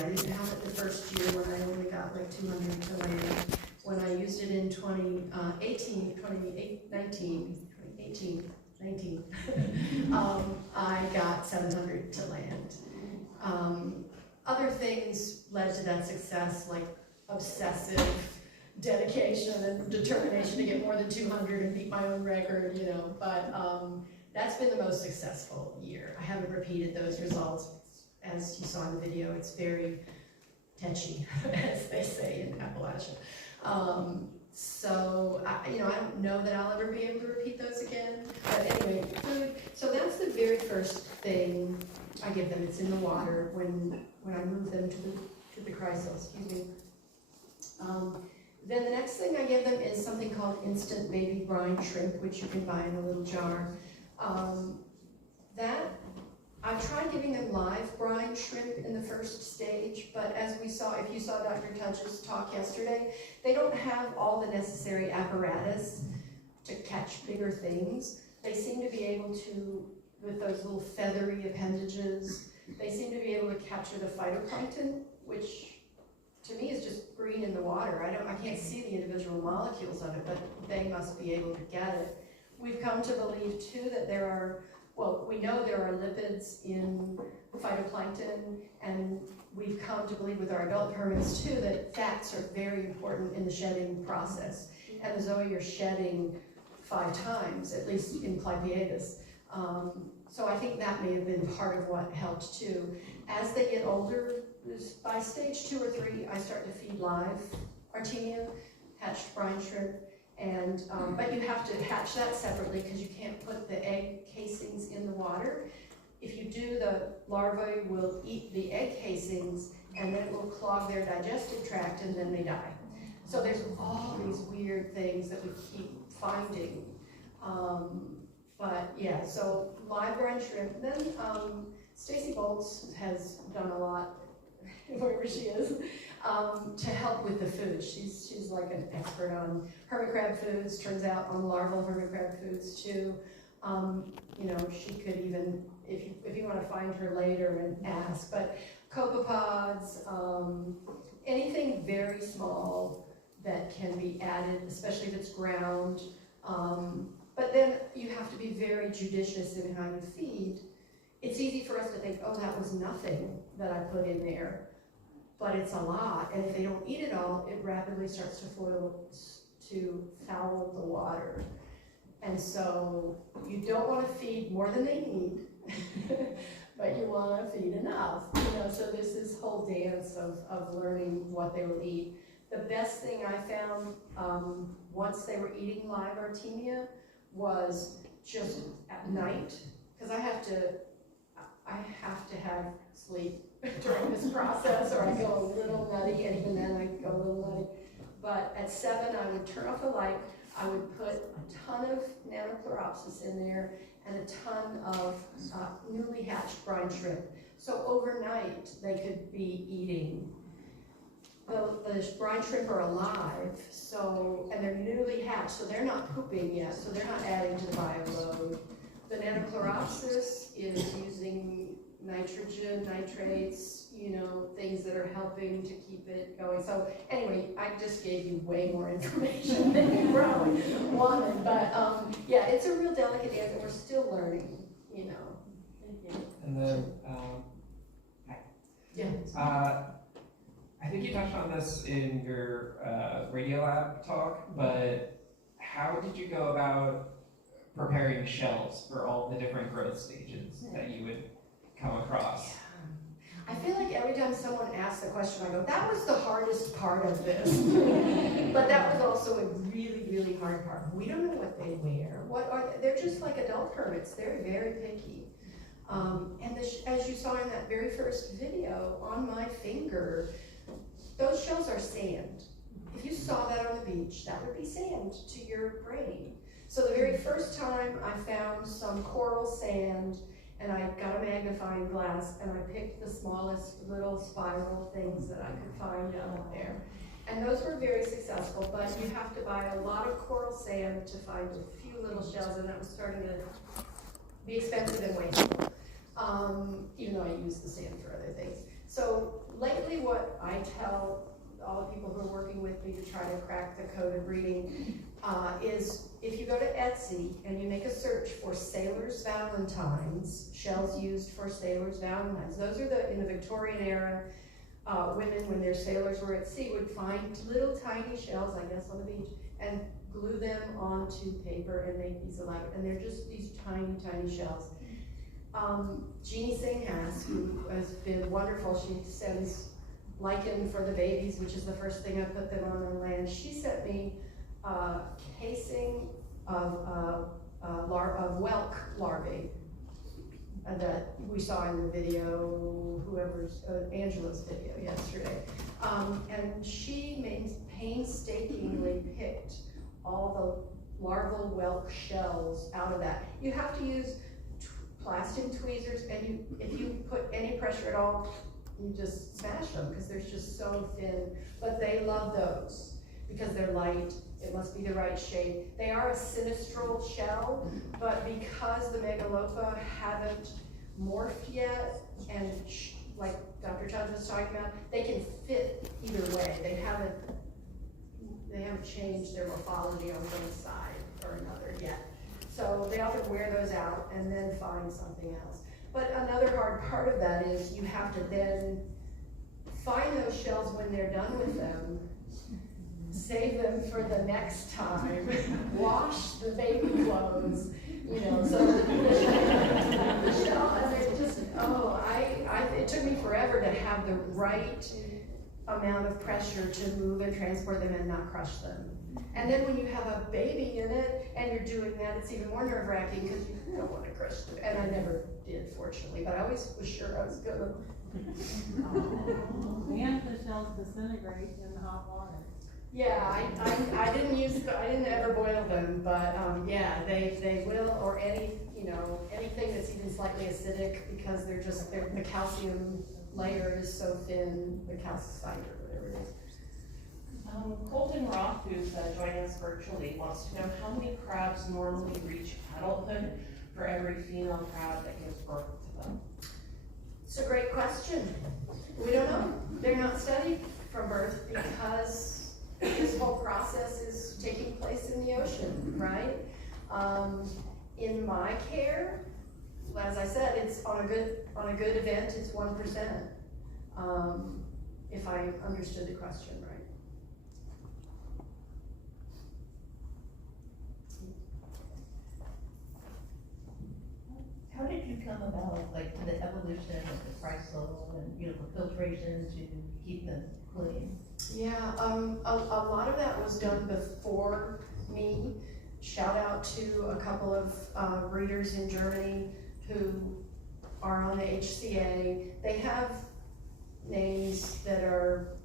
I didn't have it the first year when I only got like 200 to land. When I used it in 2019, I got 700 to land. Other things led to that success, like obsessive dedication and determination to get more than 200 and beat my own record, you know, but that's been the most successful year. I haven't repeated those results. As you saw in the video, it's very tetchy, as they say in Appalachia. So, I don't know that I'll ever be able to repeat those again. But anyway, food. So that's the very first thing I give them. It's in the water when I move them to the chrysal, excuse me. Then the next thing I give them is something called instant baby brine shrimp, which you can buy in a little jar. I've tried giving them live brine shrimp in the first stage, but as we saw, if you saw Dr. Tudge's talk yesterday, they don't have all the necessary apparatus to catch bigger things. They seem to be able to, with those little feathery appendages, they seem to be able to capture the phytoplankton, which to me is just green in the water. I can't see the individual molecules of it, but they must be able to get it. We've come to believe too that we know there are lipids in phytoplankton, and we've come to believe with our adult hermits too that fats are very important in the shedding process. And the zoe are shedding 5 times, at least in Clypeatus. So I think that may have been part of what helped too. As they get older, by stage 2 or 3, I start to feed live Artemia, hatched brine shrimp, and but you have to hatch that separately because you can't put the egg casings in the water. If you do, the larvae will eat the egg casings and then it will clog their digestive tract and then they die. So there's all these weird things that we keep finding. But yeah, so live brine shrimp. Then Stacy Boltz has done a lot, wherever she is, to help with the food. She's like an expert on hermit crab foods, turns out on larval hermit crab foods too. She could even, if you want to find her later and ask, but copepods, anything very small that can be added, especially if it's ground. But then you have to be very judicious in how you feed. It's easy for us to think, oh, that was nothing that I put in there, but it's a lot. And if they don't eat it all, it rapidly starts to foul the water. And so you don't want to feed more than they need, but you want to feed enough. So there's this whole dance of learning what they will eat. The best thing I found once they were eating live Artemia was just at night, because I have to have sleep during this process, or I go a little nutty, and even then I go a little nutty. But at 7, I would turn off the light. I would put a ton of Nanochloropsis in there and a ton of newly hatched brine shrimp. So overnight, they could be eating. The brine shrimp are alive, and they're newly hatched, so they're not pooping yet, so they're not adding to the bioload. The Nanochloropsis is using nitrogen, nitrates, things that are helping to keep it going. So anyway, I just gave you way more information than you probably wanted, but yeah, it's a real delicate dance, and we're still learning, And then, yeah. I think you touched on this in your Radiolab talk, but how did you go about preparing shells for all the different growth stages that you would come across? I feel like every time someone asks a question, I go, that was the hardest part of this. But that was also a really, really hard part. We don't know what they wear. They're just like adult hermits. They're very picky. And as you saw in that very first video, on my finger, those shells are sand. If you saw that on the beach, that would be sand to your brain. So the very first time I found some coral sand, and I got a magnifying glass, and I picked the smallest little spiral things that I could find out there. And those were very successful, but you have to buy a lot of coral sand to find a few little shells, and that was starting to be expensive and wasteful, even though I use the sand for other things. So lately usually what I tell all the people who are working with me to try to crack the code of breeding is if you go to Etsy and you make a search for sailors' valentines, shells used for sailors' valentines, those are in the Victorian era, women, when their sailors were at sea, would find little tiny shells, I guess, on the beach, and glue them onto paper and make these elaborate, and they're just these tiny, tiny shells. Jeannie Singh who has been wonderful, she sends lichen for the babies, which is the first thing I put them on land. She sent me a casing of whelk larvae that we saw in the video, Angela's video yesterday. And she painstakingly picked all the larval whelk shells out of that. You have to use plastic tweezers, and if you put any pressure at all, you just smash them because they're just so thin. But they love those because they're light. It must be the right shape. They are a sinistral shell, but because the megalopa haven't morphed yet, and like Dr. Tubbs was talking about, they can fit either way. They haven't changed their morphology on one side or another yet. So they often wear those out and then find something else. But another hard part of that is you have to then find those shells when they're done with them, save them for the next time, wash the baby clothes, so the shell, and it just, it took me forever to have the right amount of pressure to move and transport them and not crush them. And then when you have a baby in it and you're doing that, it's even more nerve-wracking because you don't want to crush them. And I never did, fortunately, but I always was sure I was gonna. And the shells disintegrate in hot water. Yeah, I didn't ever boil them, but yeah, they will, or anything that's even slightly acidic because the calcium layer is so thin, the calcite or whatever it is. Colton Roth, who's joining us virtually, wants to know how many crabs normally reach adulthood for every female crab that gives birth to them. It's a great question. We don't know. They're not studied from birth because this whole process is taking place in the ocean, right? In my care, as I said, it's on a good event, it's 1%. If I understood the question right. How did you come about, the evolution of the chrysal and, the filtration to keep them clean? Yeah, a lot of that was done before me. Shout out to a couple of breeders in Germany who are on the HCA. They have names that are,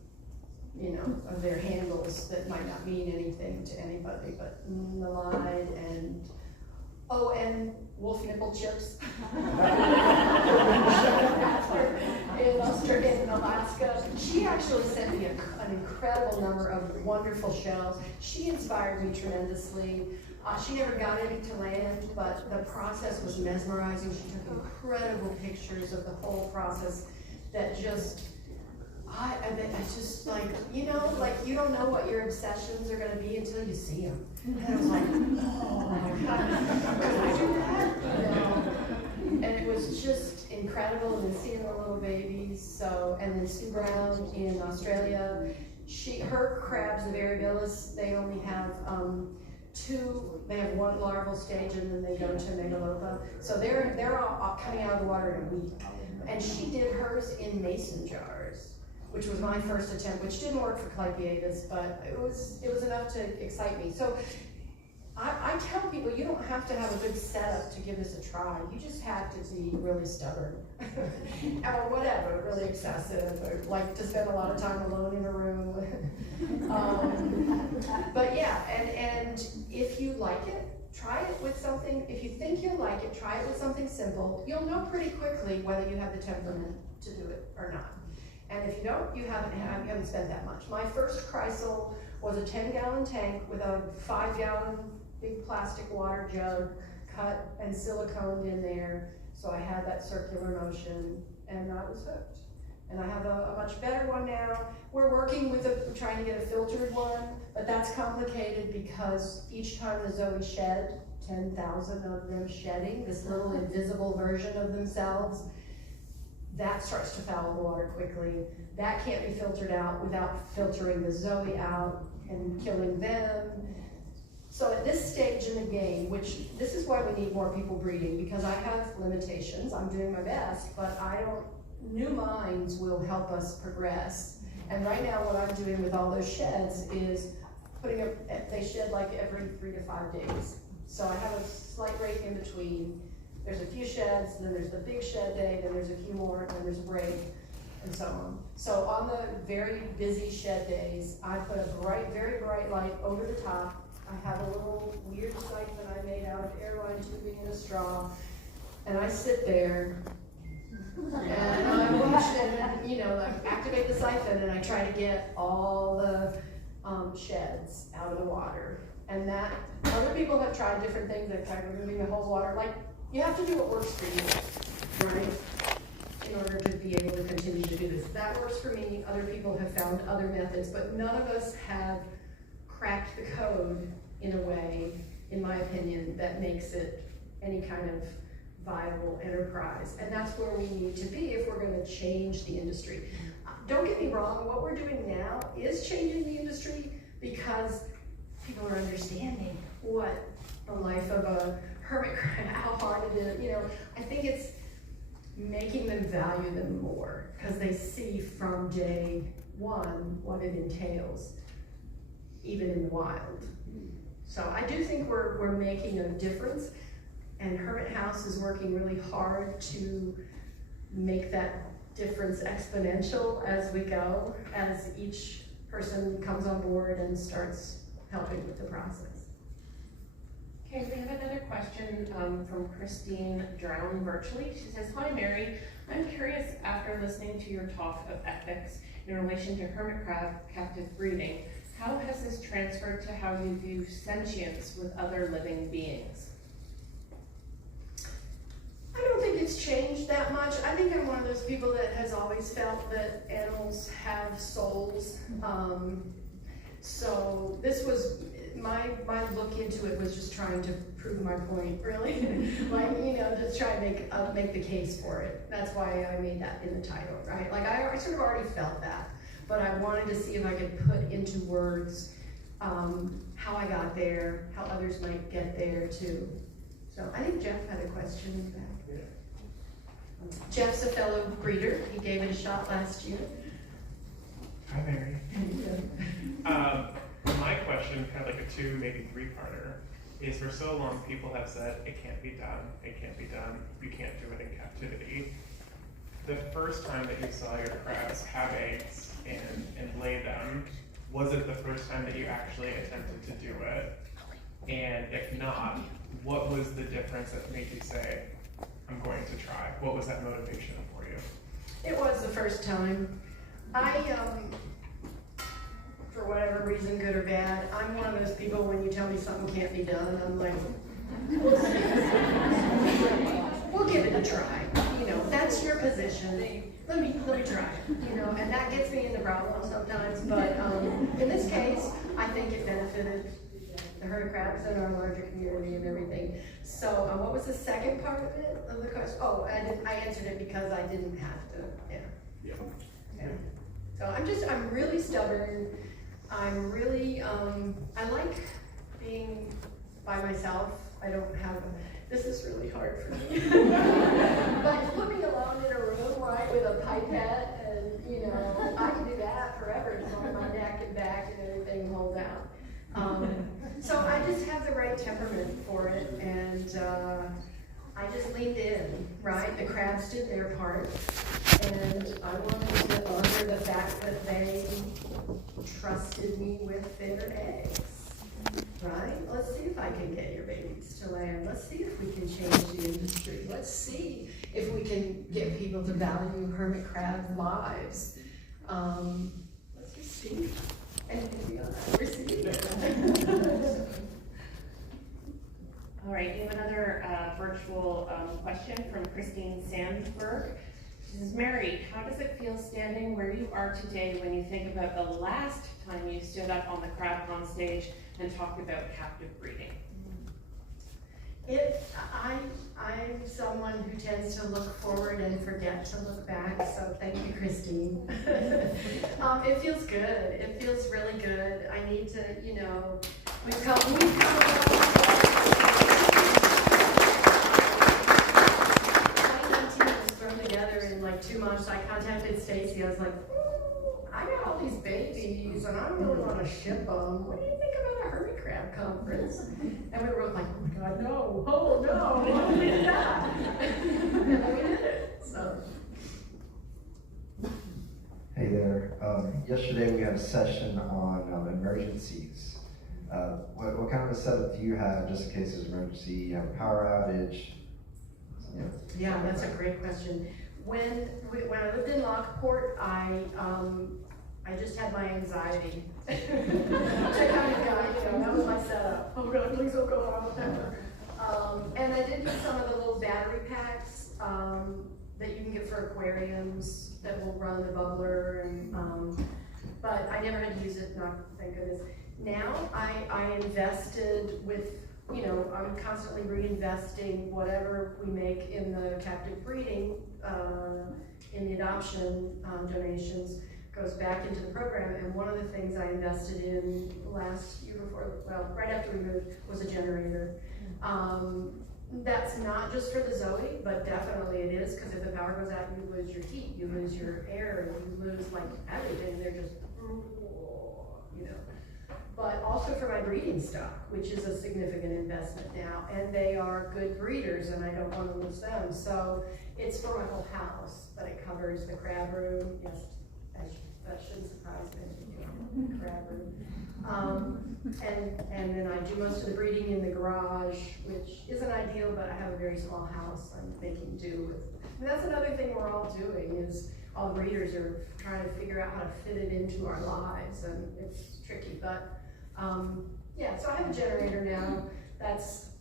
of their handles that might not mean anything to anybody, but Nalide and wolf nipple chips in Alaska. She actually sent me an incredible number of wonderful shells. She inspired me tremendously. She never got any to land, but the process was mesmerizing. She took incredible pictures of the whole process that just, I just you don't know what your obsessions are gonna be until you see them. And I was like, oh my God, could I do that? And it was just incredible, and then seeing the little babies. And then Sue Brown in Australia, her crabs, the variabilis, they only have they have one larval stage and then they go to megalopa. So they're all coming out of the water in a week. And she did hers in mason jars, which was my first attempt, which didn't work for Clypeatus, but it was enough to excite me. So I tell people, you don't have to have a good setup to give this a try. You just have to be really stubborn, or whatever, really obsessive, or like to spend a lot of time alone in a room. But yeah, and if you like it, try it with something. If you think you'll like it, try it with something simple. You'll know pretty quickly whether you have the temperament to do it or not. And if you don't, you haven't spent that much. My first chrysal was a 10-gallon tank with a 5-gallon big plastic water jug cut and siliconed in there. So I had that circular motion and I was hooked. And I have a much better one now. We're working with trying to get a filtered one, but that's complicated because each time the Zoe shed, 10,000 of them shedding, this little invisible version of themselves, that starts to foul the water quickly. That can't be filtered out without filtering the Zoe out and killing them. So at this stage in the game, which this is why we need more people breeding, because I have limitations, I'm doing my best, but new minds will help us progress. And right now what I'm doing with all those sheds is they shed like every 3 to 5 days. So I have a slight break in between. There's a few sheds, then there's the big shed day, then there's a few more, then there's a break, and so on. So on the very busy shed days, I put a very bright light over the top. I have a little weird siphon I made out of airline tubing and a straw, and I sit there and I watch and I activate the siphon and I try to get all the sheds out of the water. And that other people have tried different things. They've tried removing the whole water. Like, you have to do what works for you, right? In order to be able to continue to do this. That works for me. Other people have found other methods, but none of us have cracked the code in a way, in my opinion, that makes it any kind of viable enterprise. And that's where we need to be if we're going to change the industry. Don't get me wrong, what we're doing now is changing the industry because people are understanding what the life of a hermit crab, how hard it is. I think it's making them value them more because they see from day one what it entails, even in the wild. So I do think we're making a difference, and Hermit House is working really hard to make that difference exponential as we go, as each person comes on board and starts helping with the process. Okay, we have another question from Christine Drown virtually. She says, "Hi Mary, I'm curious after listening to your talk of ethics in relation to hermit crab captive breeding, how has this transferred to how you view sentience with other living beings?" I don't think it's changed that much. I think I'm one of those people that has always felt that animals have souls. So this was, my look into it was just trying to prove my point, really. Just try to make the case for it. That's why I made that in the title, right? Like I sort of already felt that, but I wanted to see if I could put into words how I got there, how others might get there too. So I think Jeff had a question back. Jeff's a fellow breeder. He gave it a shot last year. Hi, Mary. My question, kind of like a 2, maybe 3-parter, is for so long people have said it can't be done, you can't do it in captivity. The first time that you saw your crabs have eggs and lay them, was it the first time that you actually attempted to do it? And if not, what was the difference that made you say, I'm going to try? What was that motivation for you? It was the first time. For whatever reason, good or bad, I'm one of those people when you tell me something can't be done, I'm like, we'll give it a try. That's your position. Let me try. And that gets me into problems sometimes. But in this case, I think it benefited the herd crabs in our larger community and everything. So what was the second part of it? Of the question? Oh, I answered it because I didn't have to. Yeah. So I'm really stubborn. I'm really, I like being by myself. I don't have, this is really hard for me. But put me alone in a room, right, with a pipette and, I can do that forever as long as my neck and back and everything hold out. So I just have the right temperament for it, and I just leaned in, right? The crabs did their part, and I wanted to honor the fact that they trusted me with their eggs, right? Let's see if I can get your babies to land. Let's see if we can change the industry. Let's see if we can get people to value hermit crab lives. Let's just see. And be honest, receive it. All right, we have another virtual question from Christine Sandberg. She says, Mary, how does it feel standing where you are today when you think about the last time you stood up on the crab pond stage and talked about captive breeding? I'm someone who tends to look forward and forget to look back, so thank you, Christine. It feels good. It feels really good. I need to, we've come a long way. 2019 was thrown together in like 2 months. I contacted Stacy. I was like, I got all these babies and I don't really want to ship them. What do you think about a hermit crab conference? And we were like, oh my God, no, oh no, why did we do that? And then we did it, so. Hey there. Yesterday we had a session on emergencies. What kind of a setup do you have just in case there's an emergency? You have a power outage? Yeah, that's a great question. When I lived in Lockport, I just had my anxiety. Check out a guy, that was my setup. Oh God, please don't go on, whatever. And I did get some of the little battery packs that you can get for aquariums that will run the bubbler, and but I never had to use it, not thank goodness. Now I invested with, I'm constantly reinvesting whatever we make in the captive breeding, in the adoption donations, goes back into the program. And one of the things I invested in last year right after we moved, was a generator. That's not just for the Zoe, but definitely it is, because if the power goes out, you lose your heat, you lose your air, you lose like everything. They're just, But also for my breeding stock, which is a significant investment now, and they are good breeders, and I don't want to lose them. So it's for my whole house, but it covers the crab room. Yes, that shouldn't surprise me. Crab room. And then I do most of the breeding in the garage, which isn't ideal, but I have a very small house I'm making do with. And that's another thing we're all doing, is all breeders are trying to figure out how to fit it into our lives, and it's tricky, but yeah, so I have a generator now. That's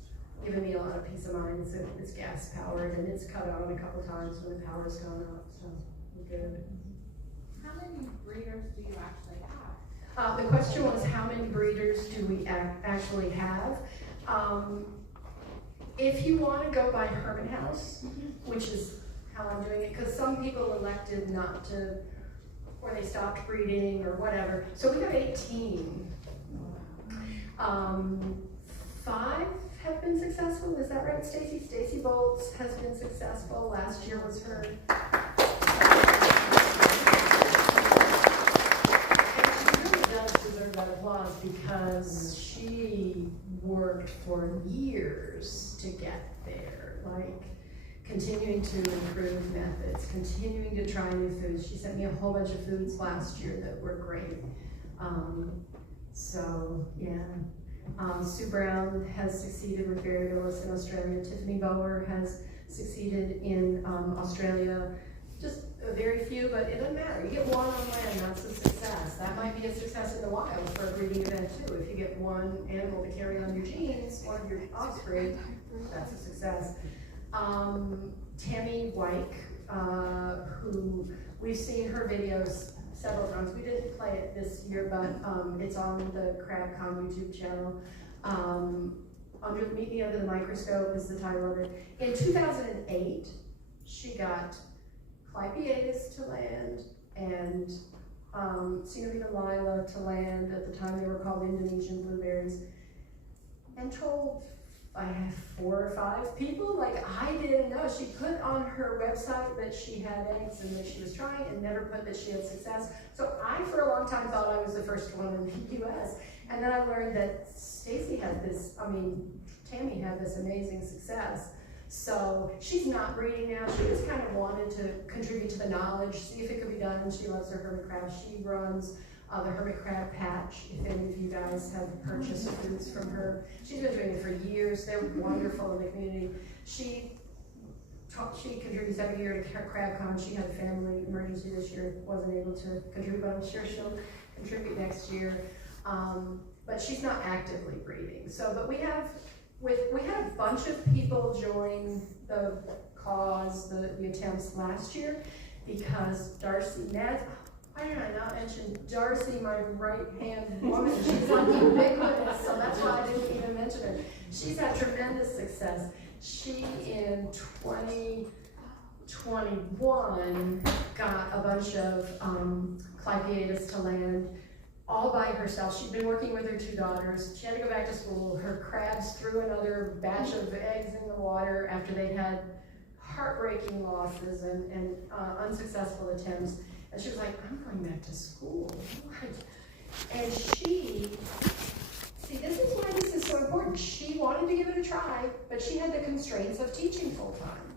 given me a lot of peace of mind. It's gas powered, and it's cut on a couple times when the power's gone up, so we're good. How many breeders do you actually have? The question was, how many breeders do we actually have? If you want to go by Hermit House, which is how I'm doing it, because some people elected not to, or they stopped breeding or whatever. So we have 18. 5 have been successful. Is that right, Stacy? Stacy Bolts has been successful. Last year was her. Deserve that applause, because she worked for years to get there, like continuing to improve methods, continuing to try new foods. She sent me a whole bunch of foods last year that were great. So yeah, Sue Brown has succeeded with variabilis in Australia. Tiffany Bower has succeeded in Australia. Just a very few, but it doesn't matter. You get one on land, that's a success. That might be a success in the wild for a breeding event too. If you get one animal to carry on your genes, one of your offspring, that's a success. Tammy Wyke, who we've seen her videos several times. We didn't play it this year, but it's on the CrabCon YouTube channel. Meet Me Under the Microscope is the title of it. In 2008, she got Clypeatus to land and Cinnamon Lila to land. At the time they were called Indonesian blueberries, and told I have 4 or 5 people, like I didn't know. She put on her website that she had eggs and that she was trying, and never put that she had success. So I, for a long time, thought I was the first one in the US. And then I learned that Stacy had this, Tammy had this amazing success. So she's not breeding now. She just kind of wanted to contribute to the knowledge, see if it could be done. She loves her hermit crab. She runs the Hermit Crab Patch, if any of you guys have purchased foods from her. She's been doing it for years. They're wonderful in the community. She contributes every year to CrabCon. She had a family emergency this year, wasn't able to contribute, but I'm sure she'll contribute next year. But she's not actively breeding. So, but we had a bunch of people join the cause the attempts last year, because Darcy Mads, why did I not mention Darcy, my right-hand woman? She's like ubiquitous, so that's why I didn't even mention her. She's had tremendous success. She, in 2021, got a bunch of clypeatus to land all by herself. She'd been working with her 2 daughters. She had to go back to school. Her crabs threw another batch of eggs in the water after they'd had heartbreaking losses and unsuccessful attempts. And she was like, I'm going back to school. And she, see, this is why this is so important. She wanted to give it a try, but she had the constraints of teaching full-time.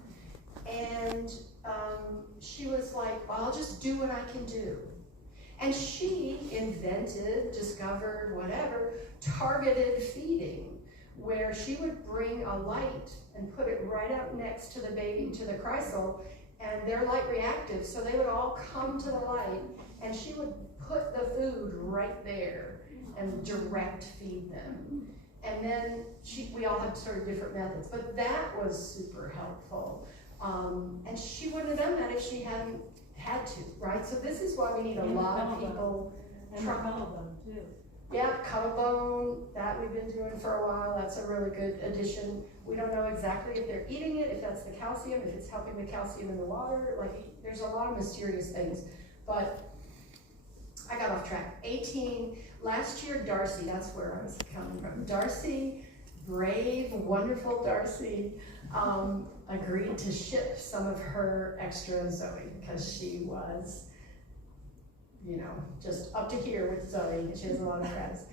And she was like, well, I'll just do what I can do. And she invented, discovered, whatever, targeted feeding, where she would bring a light and put it right up next to the baby, to the chrysal, and they're light reactive, so they would all come to the light, and she would put the food right there and direct feed them. And then we all had sort of different methods, but that was super helpful. And she wouldn't have done that if she hadn't had to, right? So this is why we need a lot of people. And the collarbone too. Yeah, cuttlebone, that we've been doing for a while. That's a really good addition. We don't know exactly if they're eating it, if that's the calcium, if it's helping the calcium in the water. Like, there's a lot of mysterious things. But I got off track. 18, last year, Darcy, that's where I was coming from. Darcy, brave, wonderful Darcy, agreed to ship some of her extra Zoe because she was, you know, just up to here with Zoe. She has a lot of friends.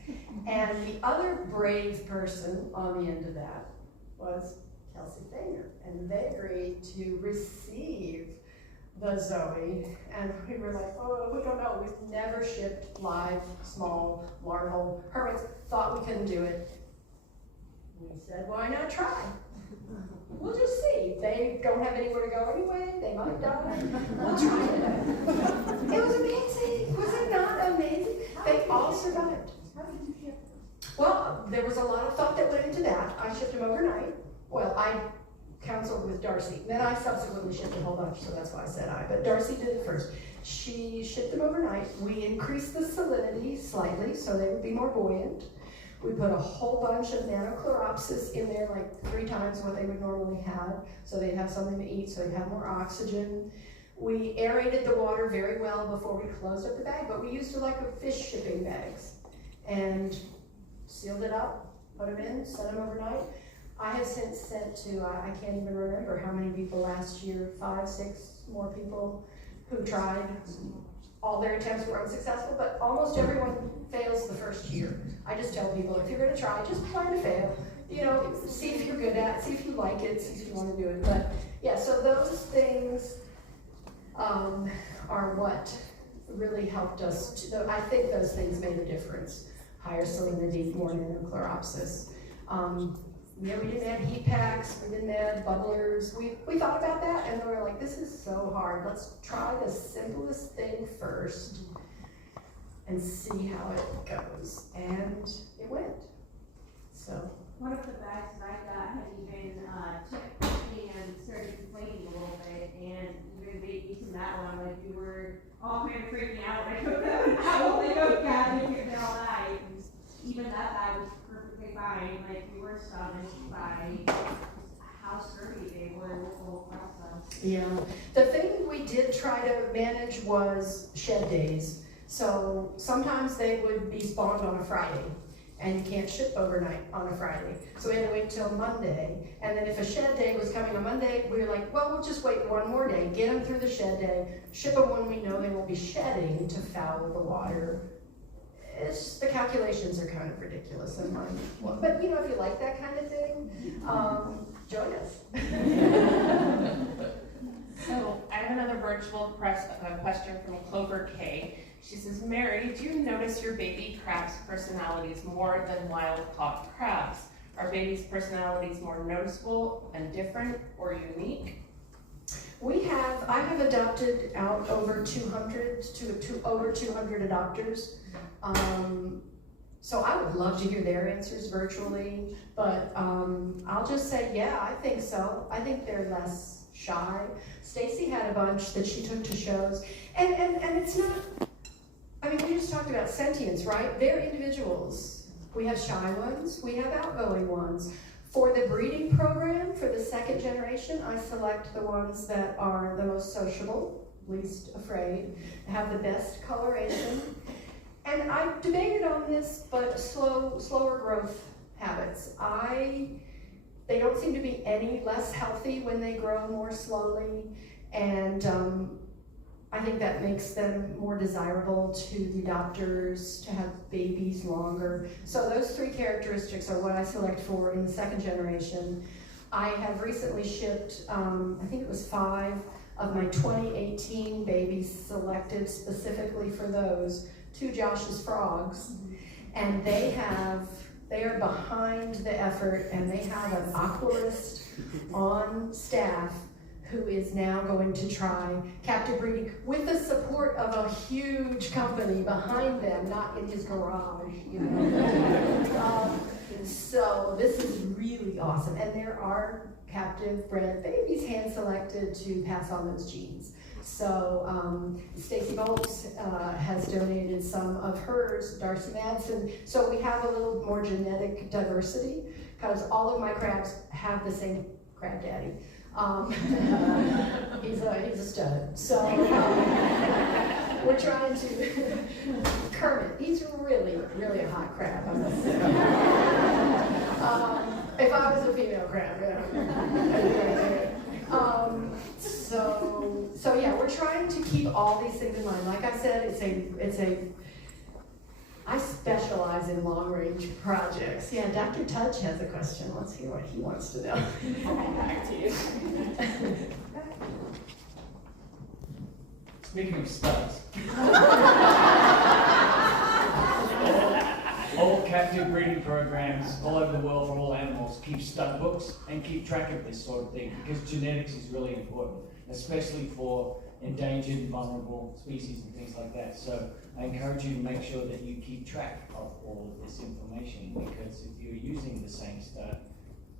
And the other brave person on the end of that was Kelsey Fanger. And they agreed to receive the Zoe. And we were like, oh, we don't know. We've never shipped live, small, larval hermits. Thought we couldn't do it. We said, why not try? We'll just see. They don't have anywhere to go anyway. They might die. We'll try it. It was amazing. Was it not amazing? They all survived. Well, there was a lot of thought that went into that. I shipped them overnight. Well, I counseled with Darcy. Then I subsequently shipped a whole bunch, so that's why I said I. But Darcy did it first. She shipped them overnight. We increased the salinity slightly so they would be more buoyant. We put a whole bunch of nanochloropsis in there, like 3 times what they would normally have, so they'd have something to eat, so they'd have more oxygen. We aerated the water very well before we closed up the bag, but we used like fish shipping bags and sealed it up, put them in, sent them overnight. I have since sent to, I can't even remember how many people last year, 5, 6 more people who tried. All their attempts were unsuccessful, but almost everyone fails the first year. I just tell people, if you're gonna try, just plan to fail. You know, see if you're good at it, see if you like it, see if you wanna do it. But yeah, so those things are what really helped us. I think those things made a difference. Higher salinity, more nanochloropsis. Yeah, we didn't add heat packs, we didn't add bubblers. We thought about that and we were like, this is so hard. Let's try the simplest thing first and see how it goes. And it went. So. One of the bags that I got had even tipped and started deflating a little bit, and even using that one, like we were all kind of freaking out. Like, how will they go gather here all night? And even that bag was perfectly fine. Like, we were astonished by how sturdy they were in this whole process. Yeah. The thing we did try to manage was shed days. So sometimes they would be spawned on a Friday, and you can't ship overnight on a Friday. So we had to wait till Monday. And then if a shed day was coming on Monday, we were like, well, we'll just wait one more day, get them through the shed day, ship them when we know they won't be shedding to foul the water. It's, the calculations are kind of ridiculous in mine. Well, but you know, if you like that kind of thing, join us. So I have another virtual question from Clover K. She says, Mary, do you notice your baby crab's personalities more than wild-caught crabs? Are babies' personalities more noticeable and different or unique? I have adopted out over 200 over 200 adopters. So I would love to hear their answers virtually, but I'll just say, yeah, I think so. I think they're less shy. Stacy had a bunch that she took to shows, and it's not, I mean, we just talked about sentience, right? They're individuals. We have shy ones, we have outgoing ones. For the breeding program, for the second generation, I select the ones that are the most sociable, least afraid, have the best coloration. And I debated on this, but slower growth habits. They don't seem to be any less healthy when they grow more slowly, and I think that makes them more desirable to the adopters to have babies longer. So those three characteristics are what I select for in the second generation. I have recently shipped, I think it was 5 of my 2018 babies selected specifically for those to Josh's Frogs, and they are behind the effort, and they have an aquarist on staff who is now going to try captive breeding with the support of a huge company behind them, not in his garage, you know. So this is really awesome, and there are captive bred babies hand selected to pass on those genes. So Stacy Bolts has donated some of hers, Darcy Madsen. So we have a little more genetic diversity because all of my crabs have the same crab daddy. He's a stud. So we're trying to, Kermit, he's really, really a hot crab, I must say. If I was a female crab, yeah. So yeah, we're trying to keep all these things in mind. Like I said, I specialize in long-range projects. Yeah, Dr. Tudge has a question. Let's hear what he wants to know. Back to you. Speaking of studs, all captive breeding programs all over the world for all animals keep stud books and keep track of this sort of thing because genetics is really important, especially for endangered and vulnerable species and things like that. So I encourage you to make sure that you keep track of all of this information, because if you're using the same stud,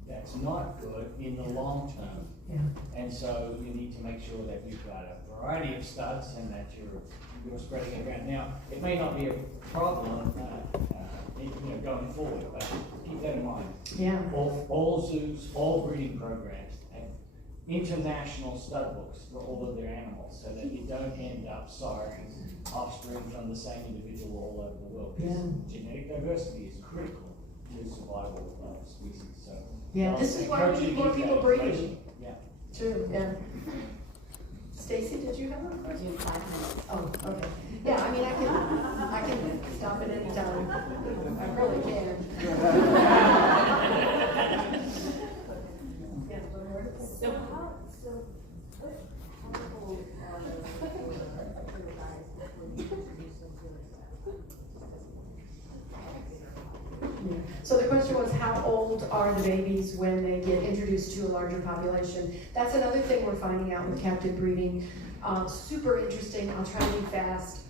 that's not good in the long term. Yeah. And so you need to make sure that you've got a variety of studs and that you're spreading it around. Now, it may not be a problem going forward, but keep that in mind. Yeah. All zoos, all breeding programs have international stud books for all of their animals, so that you don't end up siring offspring from the same individual all over the world. Because genetic diversity is critical to survival of species. So yeah, this is why we need more people breeding. Yeah. True. Yeah. Stacy, did you have a question? Oh, okay. Yeah, I mean, I can stop at any time. I really can. So the question was, how old are the babies when they get introduced to a larger population? That's another thing we're finding out with captive breeding. Super interesting. I'll try to be fast.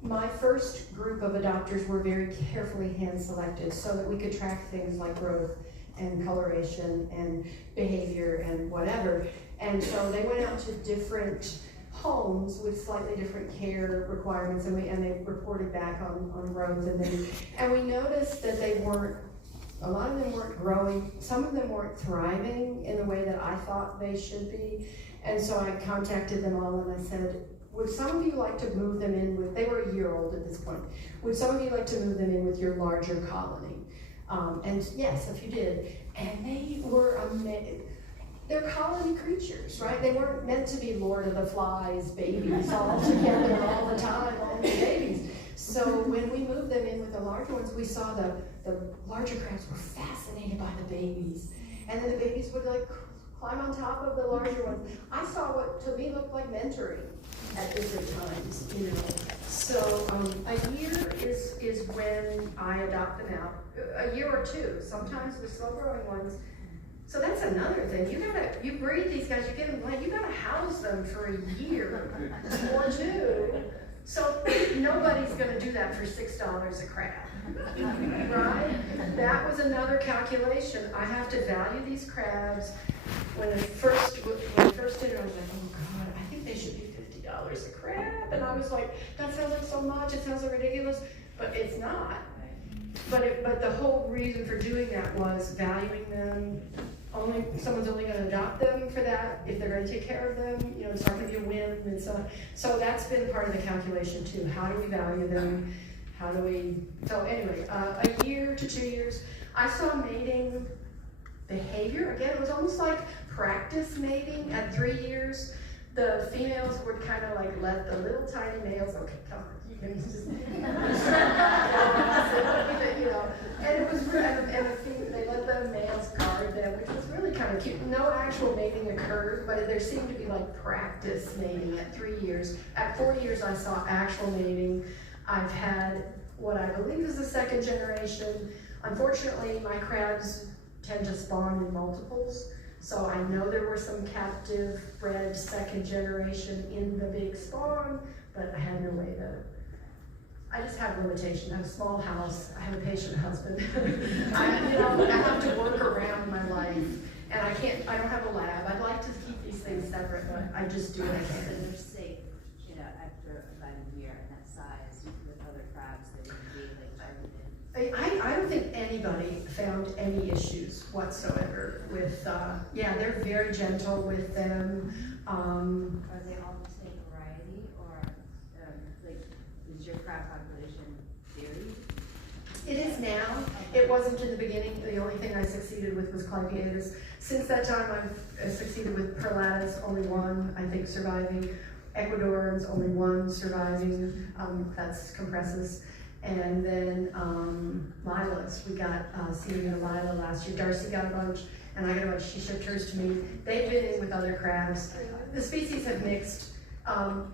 My first group of adopters were very carefully hand selected so that we could track things like growth and coloration and behavior and whatever. And so they went out to different homes with slightly different care requirements, and they reported back on growth, and we noticed that a lot of them weren't growing, some of them weren't thriving in the way that I thought they should be. And so I contacted them all and I said, would some of you like to move them in with, they were a year old at this point, would some of you like to move them in with your larger colony? And yes, a few did, and they were amazing. They're colony creatures, right? They weren't meant to be Lord of the Flies babies all together all the time, all the babies. So when we moved them in with the larger ones, we saw the larger crabs were fascinated by the babies. And then the babies would like climb on top of the larger ones. I saw what to me looked like mentoring at different times, you know. So a year is when I adopt them out. A year or two. Sometimes the slow growing ones. So that's another thing. You breed these guys, you get them like, you gotta house them for a year or two. So nobody's gonna do that for $6 a crab, right? That was another calculation. I have to value these crabs. When I first did it, I was like, oh God, I think they should be $50 a crab. And I was like, that sounds like so much, it sounds so ridiculous, but it's not. But the whole reason for doing that was valuing them. Someone's only gonna adopt them for that, if they're gonna take care of them, you know, it's not gonna be a win, and so that's been part of the calculation too. How do we value them? So anyway, a year to 2 years, I saw mating behavior, again, it was almost like practice mating at 3 years. The females would kind of like let the little tiny males, okay, come on, you can just, you know, and it was really, they let the males guard them, which was really kind of cute. No actual mating occurred, but there seemed to be like practice mating at 3 years. At 4 years, I saw actual mating. I've had what I believe is the second generation. Unfortunately, my crabs tend to spawn in multiples. So I know there were some captive bred second generation in the big spawn, but I had no way to, I just have limitations. I have a small house, I have a patient husband. I have to work around my life, and I don't have a lab. I'd like to keep these things separate, but I just do what I can. And they're safe, you know, after about a year in that size with other crabs that would be like I don't think anybody found any issues whatsoever with, they're very gentle with them. Are they all the same variety, or like, is your crab population varied? It is now. It wasn't in the beginning. The only thing I succeeded with was Clypeatus. Since that time, I've succeeded with Perlatus, only one, I think, surviving. Ecuadorans, only one surviving. That's Compressus. And then Lilas, we got Celia Lila last year. Darcy got a bunch, and I got a bunch. She shipped hers to me. They've been in with other crabs. The species have mixed.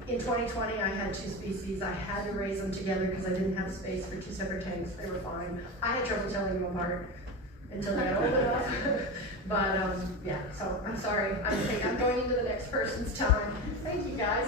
In 2020, I had 2 species. I had to raise them together because I didn't have space for 2 separate tanks. They were fine. I had trouble telling them apart until they got old enough. But so I'm sorry. I'm going into the next person's time. Thank you guys.